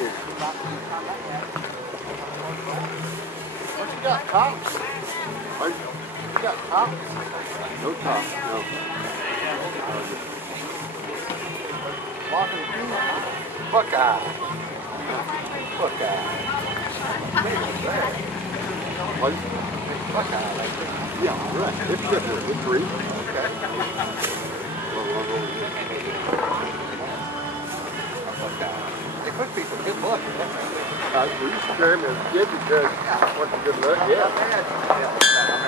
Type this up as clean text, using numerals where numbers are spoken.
What you got, tops? What? You got tops? No top, no. Walking the king? Buckeye. Buckeye. What? Buckeye, like this. Yeah, right. It's different. It's three. Okay. Buckeye. They could be some good luck, We used to scare him as a kid because once a good luck, yeah. Yeah.